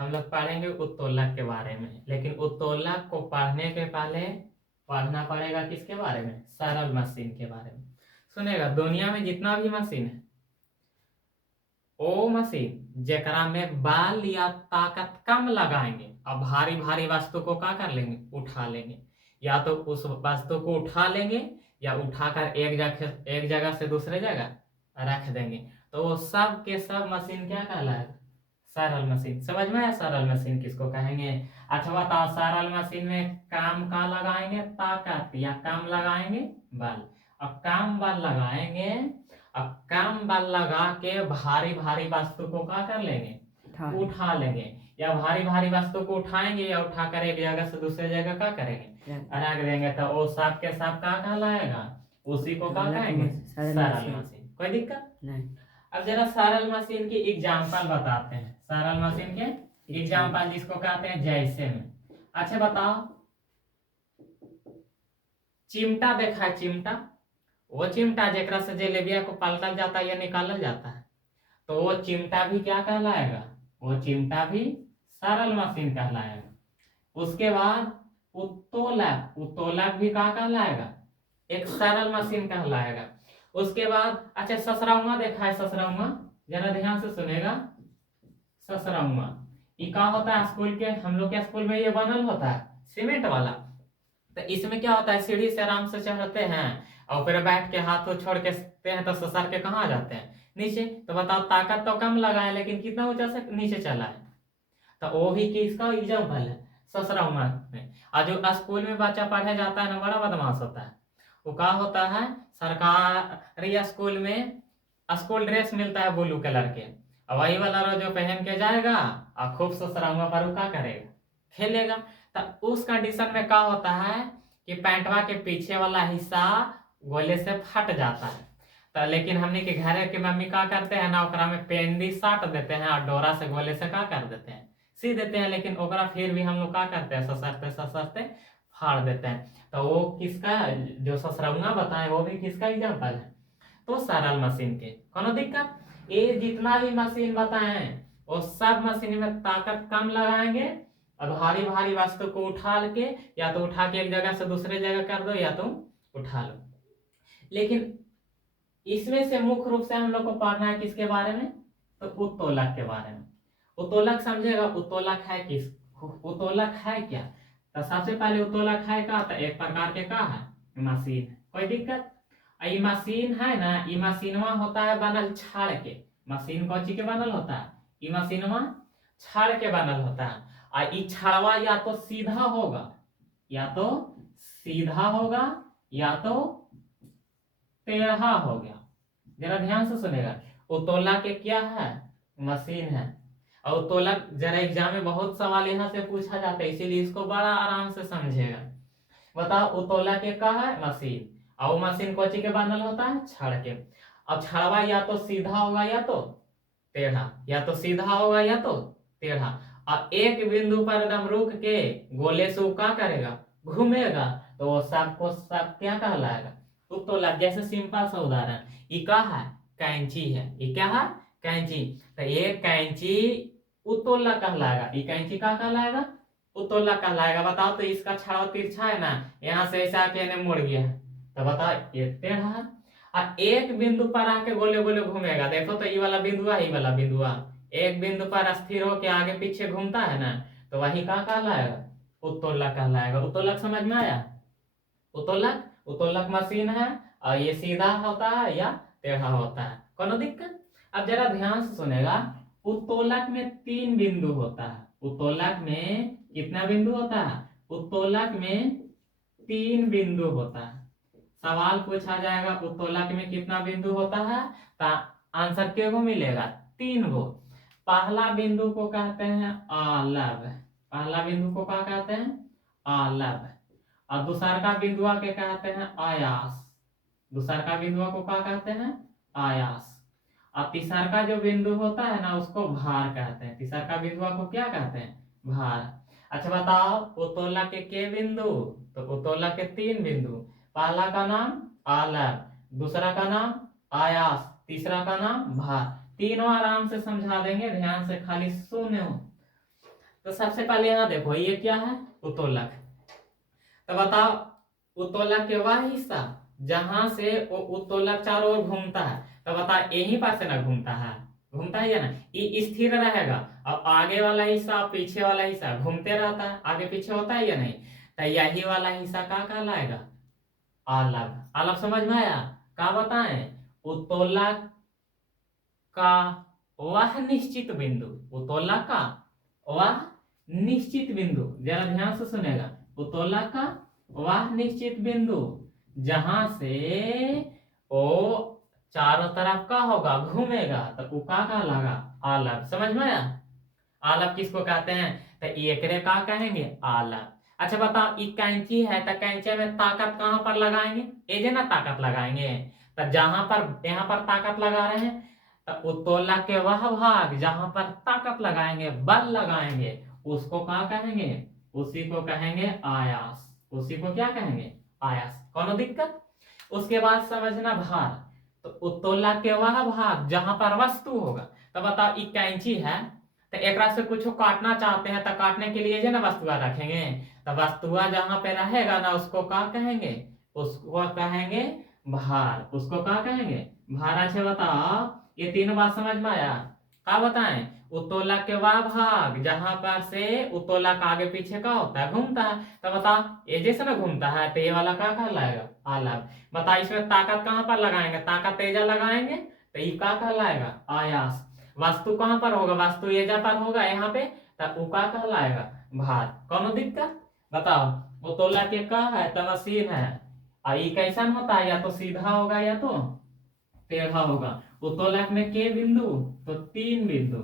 हम लोग पढ़ेंगे उत्तोलक के बारे में, लेकिन उत्तोलक को पढ़ने के पहले पढ़ना पड़ेगा किसके बारे में? सरल मशीन के बारे में। सुनेगा, दुनिया में जितना भी मशीन है वो मशीन जेकरा में बल या ताकत कम लगाएंगे और भारी भारी वस्तु को क्या कर लेंगे? उठा लेंगे। या तो उस वस्तु को उठा लेंगे या उठाकर एक जगह से दूसरे जगह रख देंगे, तो वो सब के सब मशीन क्या कहलाएगा? सरल मशीन। समझ में आया सरल मशीन किसको कहेंगे? अच्छा बताओ, सरल मशीन में काम का लगाएंगे? ताकत। या कम लगाएंगे? बल। अब कम बल लगाएंगे, अब कम बल लगा के भारी भारी वस्तु को क्या कर लेंगे? उठा लेंगे। या भारी भारी वस्तु को उठाएंगे या उठाकर एक जगह से दूसरे जगह क्या करेंगे? रख देंगे। तो वो सब के सब क्या कहलाएगा? उसी को क्या कहेंगे? सरल मशीन। कोई दिक्कत नहीं। अब जरा सरल मशीन की एग्जांपल बताते हैं। सरल मशीन के एग्जांपल जिसको कहते हैं जैसे में। अच्छा बताओ, चिमटा देखा है? चिमटा, वो चिमटा जेकरा से जलेबिया को पलटल जाता है या निकालल जाता है, तो वो चिमटा भी क्या कहलाएगा? वो चिमटा भी सरल मशीन कहलाएगा। उसके बाद उत्तोलक, उत्तोलक भी क्या कहलाएगा? एक सरल मशीन कहलाएगा। उसके बाद अच्छा ससरौआ देखा है? ससरौआ जरा ध्यान से सुनेगा। ससरौआ ये क्या होता है? स्कूल के, हम लोग के स्कूल में ये बनल होता है सीमेंट वाला। तो इसमें क्या होता है, सीढ़ी से आराम से चढ़ते हैं और फिर बैठ के हाथों छोड़ के हैं तो ससर के कहाँ आ जाते हैं? नीचे। तो बताओ, ताकत तो कम लगाए लेकिन कितना ऊंचा से नीचे चला है। तो वो भी किसका एग्जाम्पल है? ससरौआ में। और जो स्कूल में बच्चा पढ़े जाता है ना, बड़ा बदमाश होता है। वो क्या होता है, सरकारी स्कूल में स्कूल ड्रेस मिलता है ब्लू कलर के, और वही वाला रो जो पहन के जाएगा और खूब ससरौआ पर क्या करेगा? खेलेगा। तो उस कंडीशन में क्या होता है कि पैंटवा के पीछे वाला हिस्सा गोले से फट जाता है। तो लेकिन हमने के घर के मम्मी क्या करते हैं ना, ओकरा में पेंदी साट देते हैं और डोरा से गोले से क्या कर देते हैं? सी देते हैं। लेकिन ओकरा फिर भी हम लोग क्या करते हैं? ससरते ससरते फाड़ देते हैं। तो वो किसका, जो ससरौआ बताए वो भी किसका एग्जाम्पल है? तो सरल मशीन के। कोनो दिक्कत? ये जितना भी मशीन बताए वो सब मशीन में ताकत कम लगाएंगे और भारी भारी वस्तु को उठा के, या तो उठा के एक जगह से दूसरे जगह कर दो या तुम उठा लो। लेकिन इसमें से मुख्य रूप से हम लोग को पढ़ना है किसके बारे में? तो उत्तोलक के बारे में। उत्तोलक समझेगा, उत्तोलक है किस, उत्तोलक है क्या? तो सबसे पहले उत्तोलक है का, तो एक प्रकार के का है? मशीन है। कोई दिक्कत? ये मशीन है ना, ये मशीनवा होता है बनल छाड़ के। मशीन कौन चीज के बनल होता है? ये मशीनवा छाड़ के बनल होता है। और ये छड़वा या तो सीधा होगा, या तो सीधा होगा, या तो टेढ़ा हो गया। जरा ध्यान से सुनेगा। उत्तोलक के क्या है? मशीन है। और उत्तोलक जरा एग्जाम में बहुत सवाल यहाँ से पूछा जाता है, इसीलिए इसको बड़ा आराम से समझेगा। बताओ, उत्तोलक के का है? मशीन। और मशीन कोची के बनल होता है? छड़ के। अब छड़वा या तो सीधा होगा या तो टेढ़ा, या तो सीधा होगा या तो टेढ़ा। और एक बिंदु पर एकदम रुक के गोले से क्या करेगा? घूमेगा। तो वो सबको सब क्या कहलाएगा? उत्तोलक। जैसे सिंपल सा उदाहरण, ये क्या है? कैंची है। ये क्या है? कैंची। तो ये कैंची उत्तोलक कहलाएगा। ये कैंची क्या कहलाएगा? उत्तोलक कहलाएगा। बताओ, तो इसका छड़ा तिरछा है ना, यहाँ से ऐसा आके मुड़ गया है, तो बताओ ये टेढ़ा है। और एक बिंदु पर आके गोले गोले घूमेगा। देखो तो ये वाला बिंदुआ, ये वाला बिंदुआ एक बिंदु पर स्थिर होके आगे पीछे घूमता है ना, तो वही क्या कहलाएगा? उत्तोलक कहलाएगा। उत्तोलक समझ में आया? उत्तोलक, उत्तोलक मशीन है और ये सीधा होता है या टेढ़ा होता है। कोनो दिक्कत? अब जरा ध्यान से सुनेगा। उत्तोलक में 3 बिंदु होता है। उत्तोलक में कितना बिंदु होता है? उत्तोलक में 3 बिंदु होता है। सवाल पूछा जाएगा उत्तोलक में कितना बिंदु होता है, तो आंसर के गो मिलेगा? 3 गो। पहला बिंदु को कहते हैं आलव। पहला बिंदु को क्या कहते हैं? आलव। और दूसरा का बिंदुआ के कहते हैं आयास। दूसरा का बिंदुआ को क्या कहते हैं? आयास। और तीसरा का जो बिंदु होता है ना, उसको भार कहते हैं। तीसरा का बिंदुआ को क्या कहते हैं? भार। अच्छा बताओ, उत्तोलक के बिंदु? तो उत्तोलक के 3 बिंदु। पहला का नाम आलव, दूसरा का नाम आयास, तीसरा का नाम भार। तीनों आराम से समझा देंगे, ध्यान से खाली सुनो। तो सबसे पहले यहाँ देखो ये क्या है, उत्तोलक। तो बताओ उत्तोलक के वह हिस्सा जहां से वो उत्तोलक चारों ओर घूमता है, तो बता यहीं पर से ना घूमता है या ना, ये स्थिर रहेगा। अब आगे वाला हिस्सा पीछे वाला हिस्सा घूमते रहता है, आगे पीछे होता है या नहीं, तो यही वाला हिस्सा क्या कहलाएगा, आलक। आलक समझ में आया। क्या बताएं, उत्तोलक का वह निश्चित बिंदु, उत्तोलक का वह निश्चित बिंदु, जरा ध्यान से सुनेगा, उत्तोलक का वह निश्चित बिंदु जहां से वो चारों तरफ का होगा घूमेगा, तो वो का लगा, आलक। समझ में आया। आलक किसको कहते हैं, तो एकरे का कहेंगे, आलक। अच्छा बताओ ये कैंची है, तो कैंची में ताकत कहां पर लगाएंगे, ये जे ना ताकत लगाएंगे, तो जहां पर यहाँ पर ताकत लगा रहे हैं, तो उत्तोलक के वह भाग जहां पर ताकत लगाएंगे, बल लगाएंगे, उसको क्या कहेंगे, उसी को कहेंगे आयास। उसी को क्या कहेंगे, आयास। कौन दिक्कत। उसके बाद समझना भार। तो उत्तोलक के वह भाग जहां पर वस्तु होगा, तो बताओ ये कैंची है, तो एक से कुछ काटना चाहते हैं, तो काटने के लिए जो ना वस्तुआ रखेंगे, तो वस्तुआ जहां पे रहेगा ना उसको क्या कहेंगे, उसको कहेंगे भार। उसको क्या कहेंगे, भार। अच्छा बताओ ये तीनों बात समझ में आया। क्या बताएं, उत्तोलक के वह भाग जहां पर से उत्तोलक आगे पीछे का होता है, घूमता है, तो बता ये जैसे ना घूमता है, तो ये वाला क्या कहलाएगा, आलक। बता इसमें ताकत कहां पर लगाएंगे, ताकत तेजा लगाएंगे, तो ये क्या कहलाएगा, आयास। वस्तु कहां पर होगा, वस्तु एजा पर होगा यहाँ पे, तब वो क्या कहलाएगा, भार। कौन दिक्कत। बताओ उत्तोलक के का है, तो मशीन है, और ये कैसन होता है, या तो सीधा होगा या तो टेढ़ा होगा। उत्तोलक में के बिंदु, तो 3 बिंदु।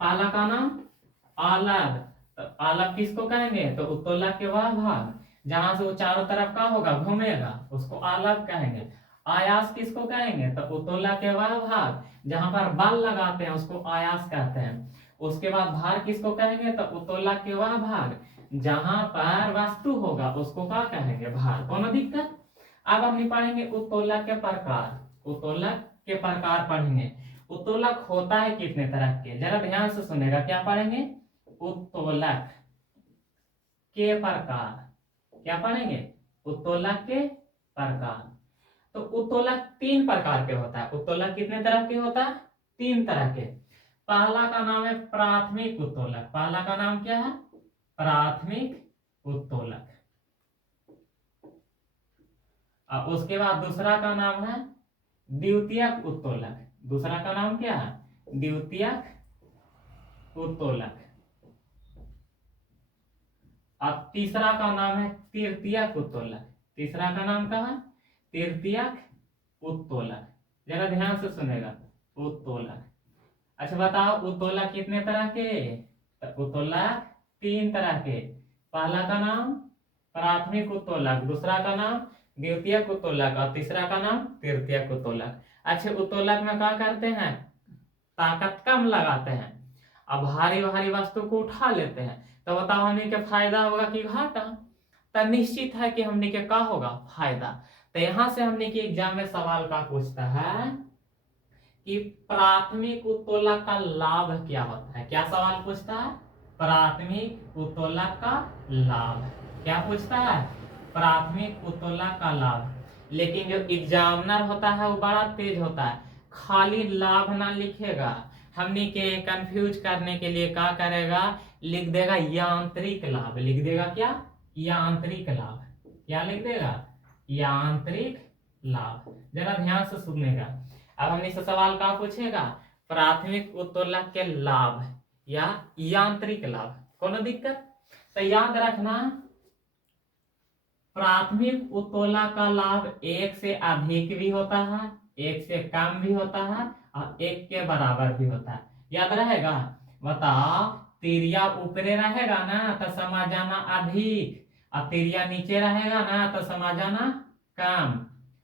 पहला का नाम आलक। तो आलक किसको कहेंगे, तो उत्तोलक के वह भाग जहां से वो चारों तरफ का होगा घूमेगा, उसको आलक कहेंगे। आयास किसको कहेंगे, तो उत्तोलक के वह भाग जहां पर बल लगाते हैं, उसको आयास कहते हैं। उसके बाद भार किसको कहेंगे, तो उत्तोलक के वह भाग जहां पर वस्तु होगा, उसको क्या कहेंगे, भार। कौन दिक्कत। अब हम पढ़ेंगे उत्तोलक के प्रकार। उत्तोलक के प्रकार पढ़ेंगे। उत्तोलक होता है कितने तरह के, जरा ध्यान से सुनेगा। क्या पढ़ेंगे, उत्तोलक के प्रकार। क्या पढ़ेंगे, उत्तोलक के प्रकार। तो उत्तोलक 3 प्रकार के होता है। उत्तोलक कितने तरह के होता है, 3 तरह के। पहला का नाम है प्राथमिक उत्तोलक। पहला का नाम क्या है, प्राथमिक उत्तोलक। और उसके बाद दूसरा का नाम है द्वितीयक उत्तोलक। दूसरा का नाम क्या है, द्वितीयक उत्तोलक। अब तीसरा का नाम है तृतीयक उत्तोलक। तीसरा का नाम क्या है, तृतीयक उत्तोलक। जरा ध्यान से सुनेगा, उत्तोलक। अच्छा बताओ उत्तोलक कितने तरह के, तो उत्तोलक 3 तरह के। पहला का नाम प्राथमिक उत्तोलक, दूसरा का नाम द्वितीयक उत्तोलक, और तीसरा का नाम तृतीयक उत्तोलक। अच्छे उत्तोलक में क्या करते हैं, ताकत कम लगाते हैं, अब भारी भारी वस्तु को उठा लेते हैं, तो बताओ हमने के फायदा होगा कि घाटा। तो निश्चित है कि हमने के का होगा, फायदा। तो यहां से हमने के एग्जाम में सवाल का पूछता है कि प्राथमिक उत्तोलक का लाभ क्या होता है। क्या सवाल पूछता है, प्राथमिक उत्तोलक का लाभ। क्या पूछता है, प्राथमिक उत्तोलक का लाभ। लेकिन जो एग्जामिनर होता है वो बड़ा तेज होता है, खाली लाभ ना लिखेगा, हमने के कंफ्यूज करने के लिए क्या करेगा, लिख देगा यांत्रिक लाभ। लिख देगा क्या, यांत्रिक लाभ। क्या लिख देगा, यांत्रिक लाभ। जरा ध्यान से सुनेगा। अब हमने से सवाल का पूछेगा, प्राथमिक उत्तोलक के लाभ या यांत्रिक लाभ। कौन दिक्कत। तो याद रखना प्राथमिक उत्तोलक का लाभ 1 से अधिक भी होता है, 1 से कम भी होता है, और 1 के बराबर भी होता है। याद रहेगा। बताओ तिरिया ऊपरे रहेगा ना तो समझ जाना अधिक, और तिरिया नीचे रहेगा ना तो समझ जाना कम,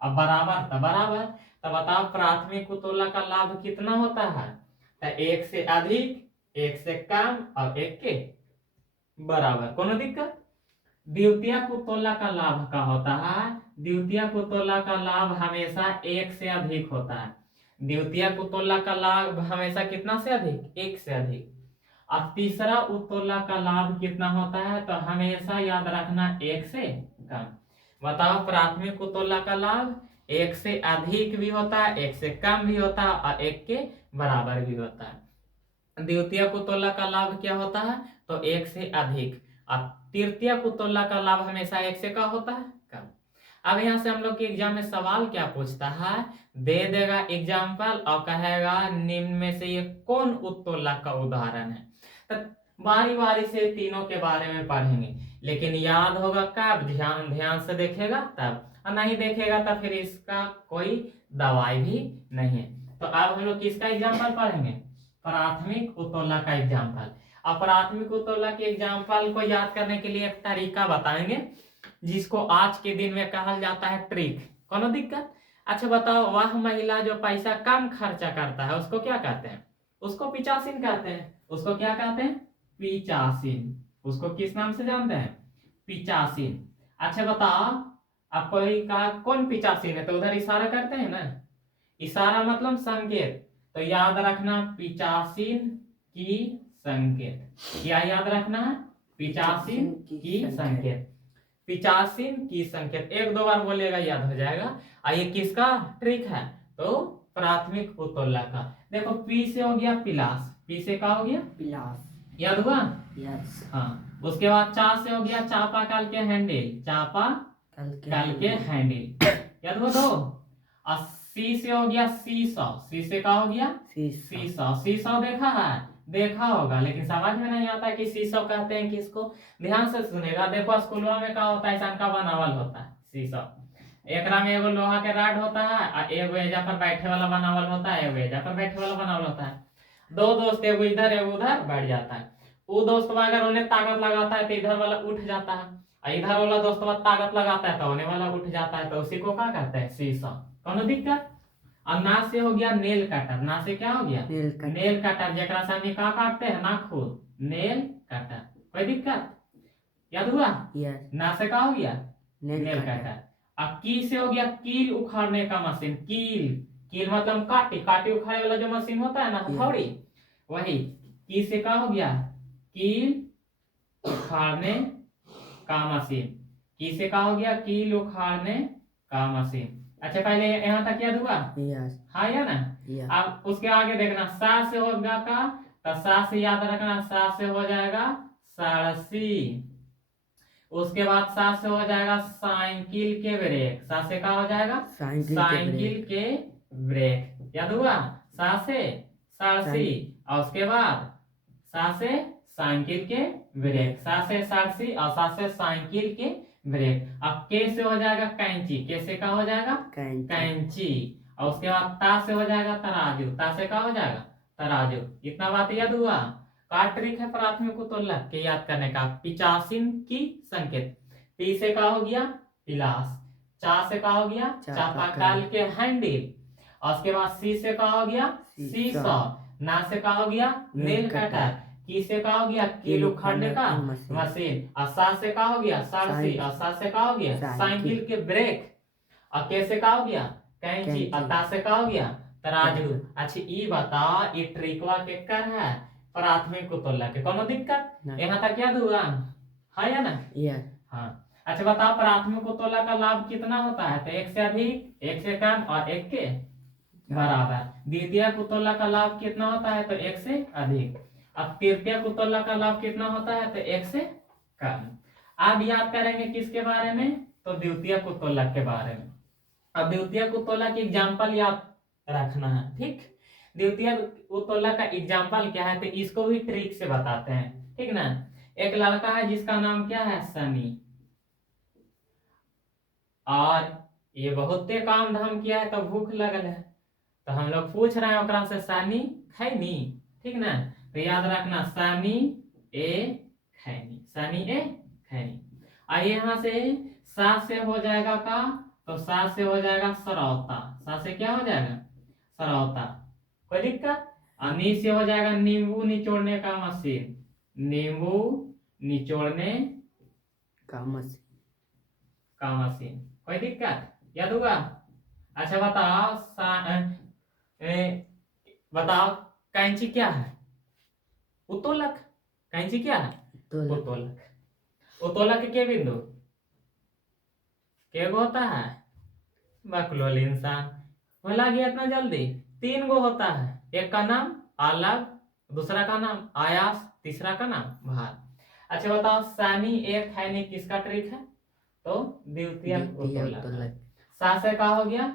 और बराबर तो बराबर। तो बताओ प्राथमिक उत्तोलक का लाभ कितना होता है, तो 1 से अधिक, 1 से कम, और 1 के बराबर। कौन दिक्कत। द्वितीयक उत्तोलक का लाभ का होता है, द्वितीयक उत्तोलक का लाभ हमेशा 1 से अधिक होता है। द्वितीयक उत्तोलक का लाभ हमेशा कितना से अधिक, 1 से अधिक। अब तीसरा उत्तोलक का लाभ कितना होता है, तो हमेशा याद रखना एक से कम। बताओ प्राथमिक उत्तोलक का लाभ एक से अधिक भी होता है, एक से कम भी होता है और एक के बराबर भी होता है। द्वितीयक उत्तोलक का लाभ क्या होता है, तो एक से अधिक। और तृतीयक उत्तोलक का लाभ हमेशा एक से क्या होता है, कम। अब यहाँ से हम लोग के एग्जाम में सवाल क्या पूछता है, दे देगा एग्जाम्पल और कहेगा निम्न में से ये कौन उत्तोलक का उदाहरण है। तो बारी बारी से तीनों के बारे में पढ़ेंगे, लेकिन याद होगा कब, ध्यान ध्यान से देखेगा तब, और नहीं देखेगा तो फिर इसका कोई दवाई भी नहीं है। तो अब हम लोग किसका एग्जाम्पल पढ़ेंगे, प्राथमिक उत्तोलक का एग्जाम्पल। और प्राथमिक उत्तोलक के एग्जाम्पल को याद करने के लिए एक तरीका बताएंगे, जिसको आज के दिन में कहा जाता है ट्रिक। कोनो दिक्कत? अच्छा बताओ, वह महिला जो पैसा कम खर्चा करता है उसको क्या कहते हैं, उसको पिचासीन कहते हैं। उसको क्या कहते हैं, पिचासीन। उसको किस नाम से जानते हैं, पिचासीन। अच्छा बताओ, आप कोई कहा कौन पिचासीन है, तो उधर इशारा करते हैं ना, इशारा मतलब संकेत। तो याद रखना पिचासीन की संकेत। क्या याद रखना है, पिचासीन की संकेत। पिचासीन की संकेत एक दो बार बोलेगा याद हो जाएगा। ये किसका ट्रिक है, तो प्राथमिक उत्तोलक का। देखो पी से हो गया पिलास, पी से क्या हो गया, पिलास, याद हुआ, यस। हाँ। उसके बाद चा से हो गया चापा कल के हैंडल, चापा कल के हैंडल, याद हुआ दो। और सी से हो गया सीसॉ, सी से क्या हो गया, सीसॉ। सीसॉ देखा है, देखा होगा, लेकिन समझ में नहीं आता कि सीसॉ कहते हैं किसको। ध्यान से सुनेगा। देखो स्कूलों में क्या होता है, ऐसा का बनावल होता है सीसॉ। एकरा में एगो लोहा के राड होता है और एगो एजा पर बैठे वाला बनावल होता है, एगो एजा पर बैठे वाला बनावल होता है। दो दोस्त एगो इधर एगो उधर बैठ जाता है। वो दोस्त अगर उन्हें ताकत लगाता है तो इधर वाला उठ जाता है, और इधर वाला दोस्त ताकत लगाता है तो उन्हें वाला उठ जाता है। तो उसी को क्या कहते हैं, सीसॉ। कोनो दिक्कत? और ना से हो गया नेल कटर, ना से क्या हो गया, नेल कटर, जरा से हम का काटते हैं नाखून, नेल कटर। कोई दिक्कत, याद हुआ, ना से क्या हो गया, नेल कटर। अब की से हो गया कील उखाड़ने का मशीन, कील, कील मतलब काटी, काटी उखाड़े वाला जो मशीन होता है ना, हथौड़ी, वही। की से क्या हो गया, कील उखाड़ने का मशीन। की से क्या हो गया, कील उखाड़ने का मशीन। अच्छा पहले यहाँ तक याद हुआ, हाँ या ना। अब उसके आगे देखना, सा से होगा का, तो सा से याद रखना, सा से हो जाएगा सारसी। उसके बाद सा से हो जाएगा साइकिल के ब्रेक, सा से क्या हो जाएगा, साइकिल के ब्रेक, याद हुआ। सा से सारसी, और उसके बाद सा से साइकिल के ब्रेक, सा से सारसी और सा से साइकिल के ब्रेक। अब के से हो जाएगा कैंची, के से क्या हो जाएगा, कैंची। और उसके बाद ता से हो जाएगा तराजू, ता से क्या हो जाएगा, तराजू। इतना बात याद हुआ। का ट्रिक है प्राथमिक उत्तोलक के याद करने का, पिचासीन की संकेत। पी से का हो गया पिलास, चा से का हो गया चापाकल के हैंडल, और उसके बाद सी से का हो गया सीसॉ, ना से का हो गया नेल कटर, की से का हो गया कील उखाड़ने का मशीन, और सा से का हो गया सारसी, और सा से का हो गया साइकिल के ब्रेक, और के से का हो गया कैंची, और ता से का हो गया तराजू। अच्छा ये बताओ, ये ट्रिकवा के कर है प्राथमिक उत्तोलक के, कोनो दिक्कत? यहाँ तक याद हुआ, हाँ या ना, हाँ। अच्छा बताओ प्राथमिक उत्तोलक का लाभ कितना होता है, तो एक से अधिक, एक से कम और एक के बराबर। द्वितीयक उत्तोलक का लाभ कितना होता है, तो एक से अधिक। अब तृतीयक उत्तोलक का लाभ कितना होता है, तो एक से कम। अब याद करेंगे किसके बारे में, तो द्वितीयक उत्तोलक के बारे में। अब द्वितीयक उत्तोलक की एग्जाम्पल याद रखना है, ठीक। द्वितीयक उत्तोलक का एग्जाम्पल क्या है, तो इसको भी ट्रिक से बताते हैं, ठीक ना। एक लड़का है जिसका नाम क्या है, सनी, और ये बहुत काम धाम किया है तो भूख लगल है, तो हम लोग पूछ रहे हैं ओकरा से, सनी खैनी, ठीक ना। तो याद रखना सनी ए खैनी, सनी ए खैनी। आइए यहाँ से सा से हो जाएगा का, तो सा से हो जाएगा सरौता, सा से क्या हो जाएगा, सरौता। कोई दिक्कत? नी से हो जाएगा नींबू निचोड़ने का मशीन, नींबू निचोड़ने का मशीन। कोई दिक्कत, याद हुआ। अच्छा बताओ बताओ कैंची क्या है, उत्तोलक। कैंची क्या है? उत्तोलक। उत्तोलक। उत्तोलक के बिंदु के गो होता है? बकलोल इंसान। बोला गया इतना जल्दी? 3 गो होता है। एक का नाम आलग, दूसरा का नाम आयास, तीसरा का नाम भार। अच्छा बताओ, सानी एक खैनी किसका ट्रिक है? तो द्वितीयक उत्तोलक। सा से का हो गया?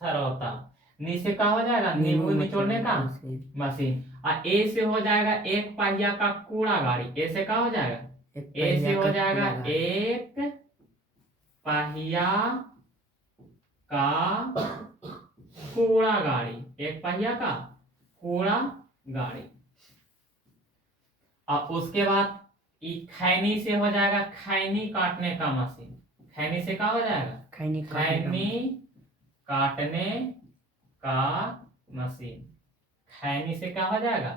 सरौता। नी से का हो जाएगा? नींबू निचोड़ने का मशीन। और ए से हो जाएगा एक पहिया का कूड़ा गाड़ी। ए से का हो जाएगा? ए से हो जाएगा एक पहिया का कूड़ा गाड़ी। एक पहिया का कूड़ा गाड़ी। और उसके बाद खैनी से हो जाएगा खैनी काटने का मशीन। खैनी से क्या हो जाएगा? खैनी काटने का मशीन। खैनी से क्या हो जाएगा?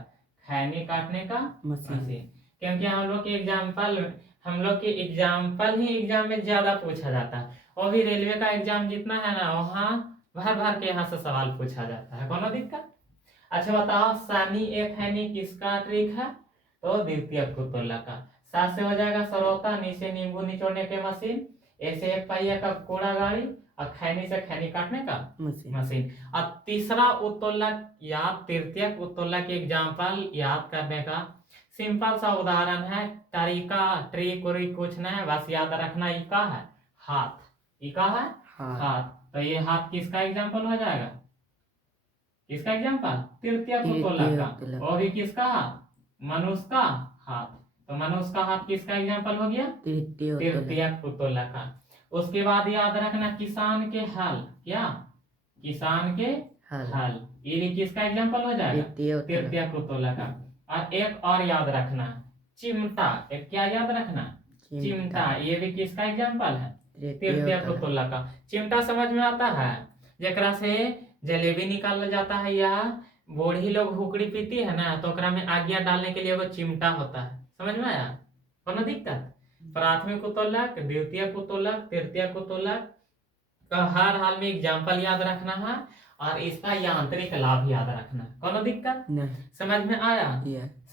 खैनी काटने का मशीन। क्योंकि हम लोग के एग्जाम्पल ही एग्जाम में ज्यादा पूछा जाता है। और भी रेलवे का एग्जाम जितना है ना, वहाँ भर भर के यहाँ से सवाल पूछा जाता है। कौन दिक्कत? अच्छा बताओ, सानी एक खैनी किसका ट्रिक है? तो द्वितीयक उत्तोलक का। सा से हो जाएगा सरौता, नी से नींबू निचोड़ने के मशीन, ए से एक पहिया का कूड़ा गाड़ी, और खैनी से खैनी काटने का मशीन। और तीसरा उत्तोलक या तृतीयक उत्तोलक एग्जाम्पल याद करने का सिंपल सा उदाहरण है। तरीका ट्रिक उरिक कुछ नहीं है, बस याद रखना। ई का है? हाथ। ई का है? हाथ। तो ये हाथ किसका एग्जाम्पल हो जाएगा? किसका एग्जाम्पल? तृतीयक उत्तोलक का। और भी किसका हाथ? मनुष्य का हाथ। तो मनुष्य का हाथ किसका एग्जाम्पल हो गया? तृतीयक उत्तोलक का। उसके बाद याद रखना किसान के हल। क्या? किसान के हल। ये भी किसका एग्जाम्पल हो जाएगा? तृतीयक उत्तोलक का। और एक और याद रखना, चिमटा। एक क्या याद रखना? चिमटा। ये भी किसका एग्जाम्पल है? तृतीयक उत्तोलक का। चिमटा समझ में आता है? जेकरा से जलेबी निकाला जाता है, या बूढ़ी लोग हुकड़ी पीती है ना, तो ओकरा में आगिया डालने के लिए वो चिमटा होता है। समझ में आया? कोनो दिक्कत? प्राथमिक उत्तोलक, द्वितीयक उत्तोलक, तृतीयक उत्तोलक का हर हाल में एग्जाम्पल याद रखना है, और इसका यांत्रिक लाभ याद रखना। कोनो दिक्कत नहीं? समझ में आया?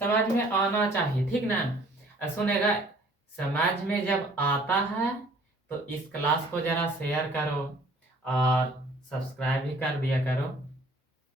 समझ में आना चाहिए, ठीक ना? सुनेगा, समझ में जब आता है तो इस क्लास को जरा शेयर करो और सब्सक्राइब भी कर दिया करो।